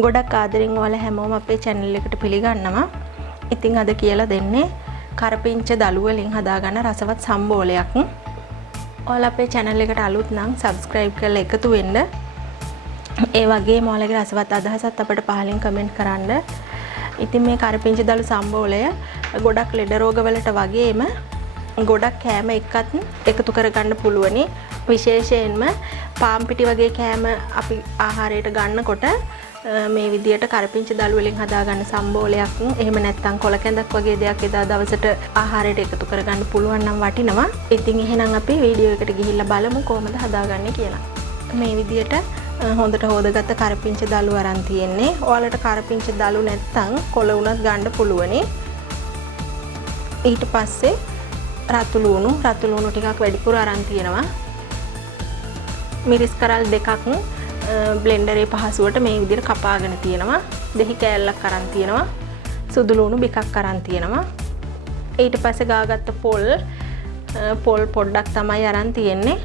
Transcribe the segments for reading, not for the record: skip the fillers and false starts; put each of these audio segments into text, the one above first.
ගොඩක් ආදරෙන් ඔයාලා හැමෝම අපේ channel එකට පිළිගන්නවා. ඉතින් අද කියලා දෙන්නේ කරපිංච දළු වලින් හදාගන්න රසවත් සම්බෝලයක්. ඔයාලා අපේ channel එකට අලුත් නම් subscribe කරලා එකතු වෙන්න. ඒ වගේම ඔයාලගේ රසවත් අදහසත් අපිට පහලින් comment කරන්න. ඉතින් මේ කරපිංච දළු සම්බෝලය ගොඩක් ලෙඩ රෝග වලට වගේම ගොඩක් කෑම එක්කත් එකතු කරගන්න පුළුවනි. විශේෂයෙන්ම පාම් පිටි වගේ කෑම අපි ආහාරයට ගන්නකොට මේ විදියට කරපිංච දළු වලින් හදාගන්න සම්බෝලයක් එහෙම නැත්නම් කොල කැඳක් වගේ දෙයක් එදා දවසට ආහාරයට එකතු කරගන්න පුළුවන් නම් වටිනවා. ඉතින් එහෙනම් අපි වීඩියෝ එකට ගිහිල්ලා බලමු කොහොමද හදාගන්නේ කියලා. මේ විදියට හොඳට හොදගත්ත කරපිංච දළු අරන් තියෙන්නේ. ඔයාලට කරපිංච දළු නැත්නම් කොල උනත් ගන්න පුළුවනි. ඊට පස්සේ රතු ලුණු ටිකක් වැඩිපුර අරන් තියෙනවා. මිරිස් කරල් දෙකක් බ්ලෙන්ඩරේ පහසුවට මේ විදිහට කපාගෙන තියෙනවා. දෙහි කෑල්ලක් අරන් තියෙනවා. සුදු ලුණු බිකක් අරන් තියෙනවා. ඊට පස්සේ ගාගත්ත පොල් පොඩ්ඩක් තමයි අරන් තියෙන්නේ.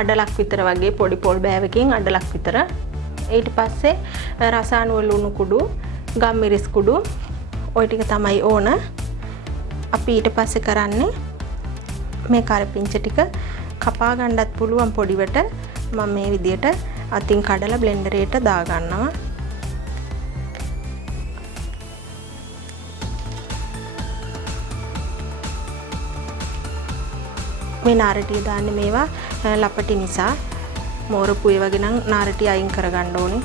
අඩලක් විතර වගේ පොඩි පොල් බෑවකින් අඩලක් විතර. ඊට පස්සේ රසායන ලුණු කුඩු, ගම් මිරිස් කුඩු ඔය ටික තමයි ඕන. අපි ඊට පස්සේ කරන්නේ මේ කරපිංච ටික කපා ගන්නත් පුළුවන් පොඩිවට. මම මේ විදියට අතින් කඩලා බ්ලෙන්ඩරේට දා ගන්නවා. මේ නාරටිය දාන්නේ මේවා ලපටි නිසා. මෝරපු ඒ වගේ නම් නාරටිය අයින් කරගන්න ඕනේ.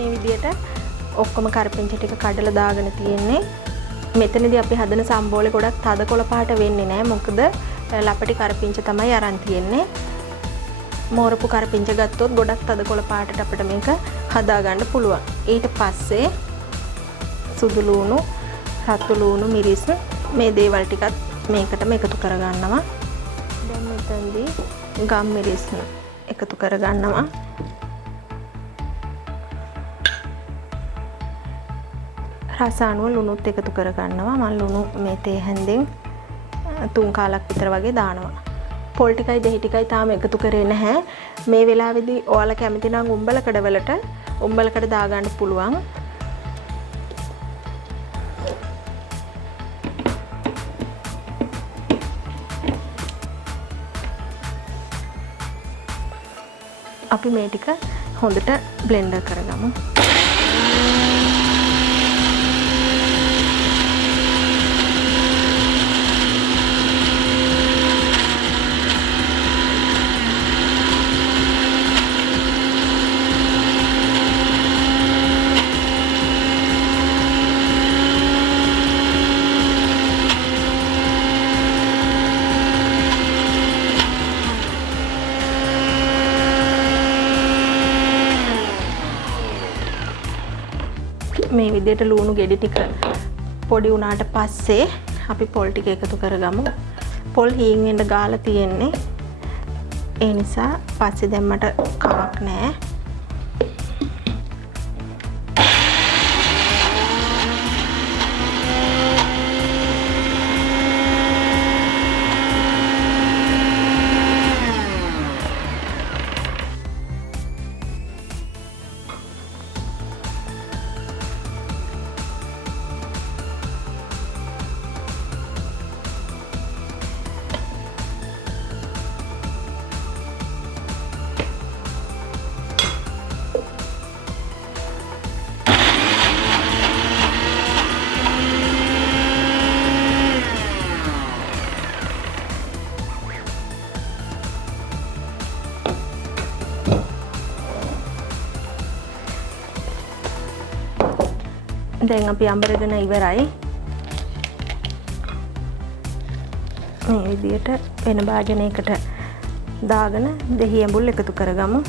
මේ විදියට ඔක්කොම කරපිංච ටික කඩලා දාගෙන තියෙන්නේ. මෙතනදී අපි හදන සම්බෝලේ ගොඩක් තද කොළ පාට වෙන්නේ නැහැ. මොකද ලපටි කරපිංච තමයි අරන් තියෙන්නේ. මෝරපු කරපිංච ගත්තොත් ගොඩක් තද කොළ පාටට අපිට මේක හදා ගන්න පුළුවන්. ඊට පස්සේ සුදු ලුණු, රතු ලුණු, මිරිස් මේ දේවල් ටිකත් මේකටම එකතු කරගන්නවා. දැන් මෙතනදී ගම් මිරිස් එකතු කරගන්නවා. රසායන ලුණුත් එකතු කරගන්නවා. මම ලුණු මේ තේ හැන්දෙන් 3 කාලක් විතර වගේ දානවා. පොල් ටිකයි දෙහි ටිකයි තාම එකතු කරේ නැහැ. මේ වෙලාවේදී ඔයාලා කැමති නම් උඹලකඩ වලට උඹලකඩ දාගන්න පුළුවන්. අපි මේ ටික හොඳට බ්ලෙන්ඩර් කරගමු. මේ විදිහට ලුණු ගෙඩි ටික පොඩි වුණාට පස්සේ අපි පොල් ටික එකතු කරගමු. පොල් හීන් වෙන්න ගාලා තියෙන්නේ. ඒ නිසා පස්සේ දැම්මට කමක් නැහැ. දැන් අපි අඹරගෙන ඉවරයි. මේ විදියට වෙන භාජනයකට දාගෙන දෙහි ඇඹුල් එකතු කරගමු.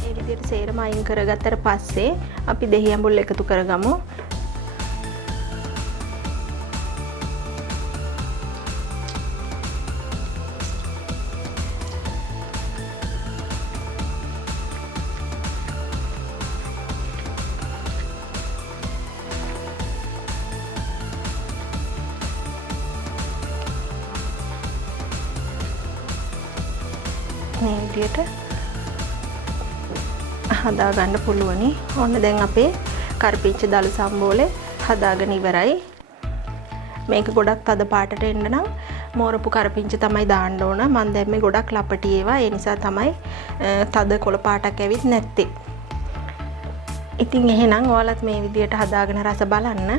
මේ විදියට සේරම අයින් කරගත්තට පස්සේ අපි දෙහි ඇඹුල් එකතු කරගමු. මේ විදියට හදා ගන්න පුළුවනි. ඔන්න දැන් අපේ කරපිංච දලු සම්බෝලේ හදාගෙන ඉවරයි. මේක ගොඩක් තද පාටට එන්න නම් මෝරපු කරපිංච තමයි දාන්න ඕන. මම දැන් මේ ගොඩක් ලපටි ඒවා. ඒ නිසා තමයි තද කොළ පාටක් ඇවිත් නැත්තේ. ඉතින් එහෙනම් ඔයාලත් මේ විදියට හදාගෙන රස බලන්න.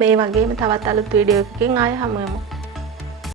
මේ වගේම තවත් අලුත් වීඩියෝ එකකින් ආයෙ හමු වෙමු.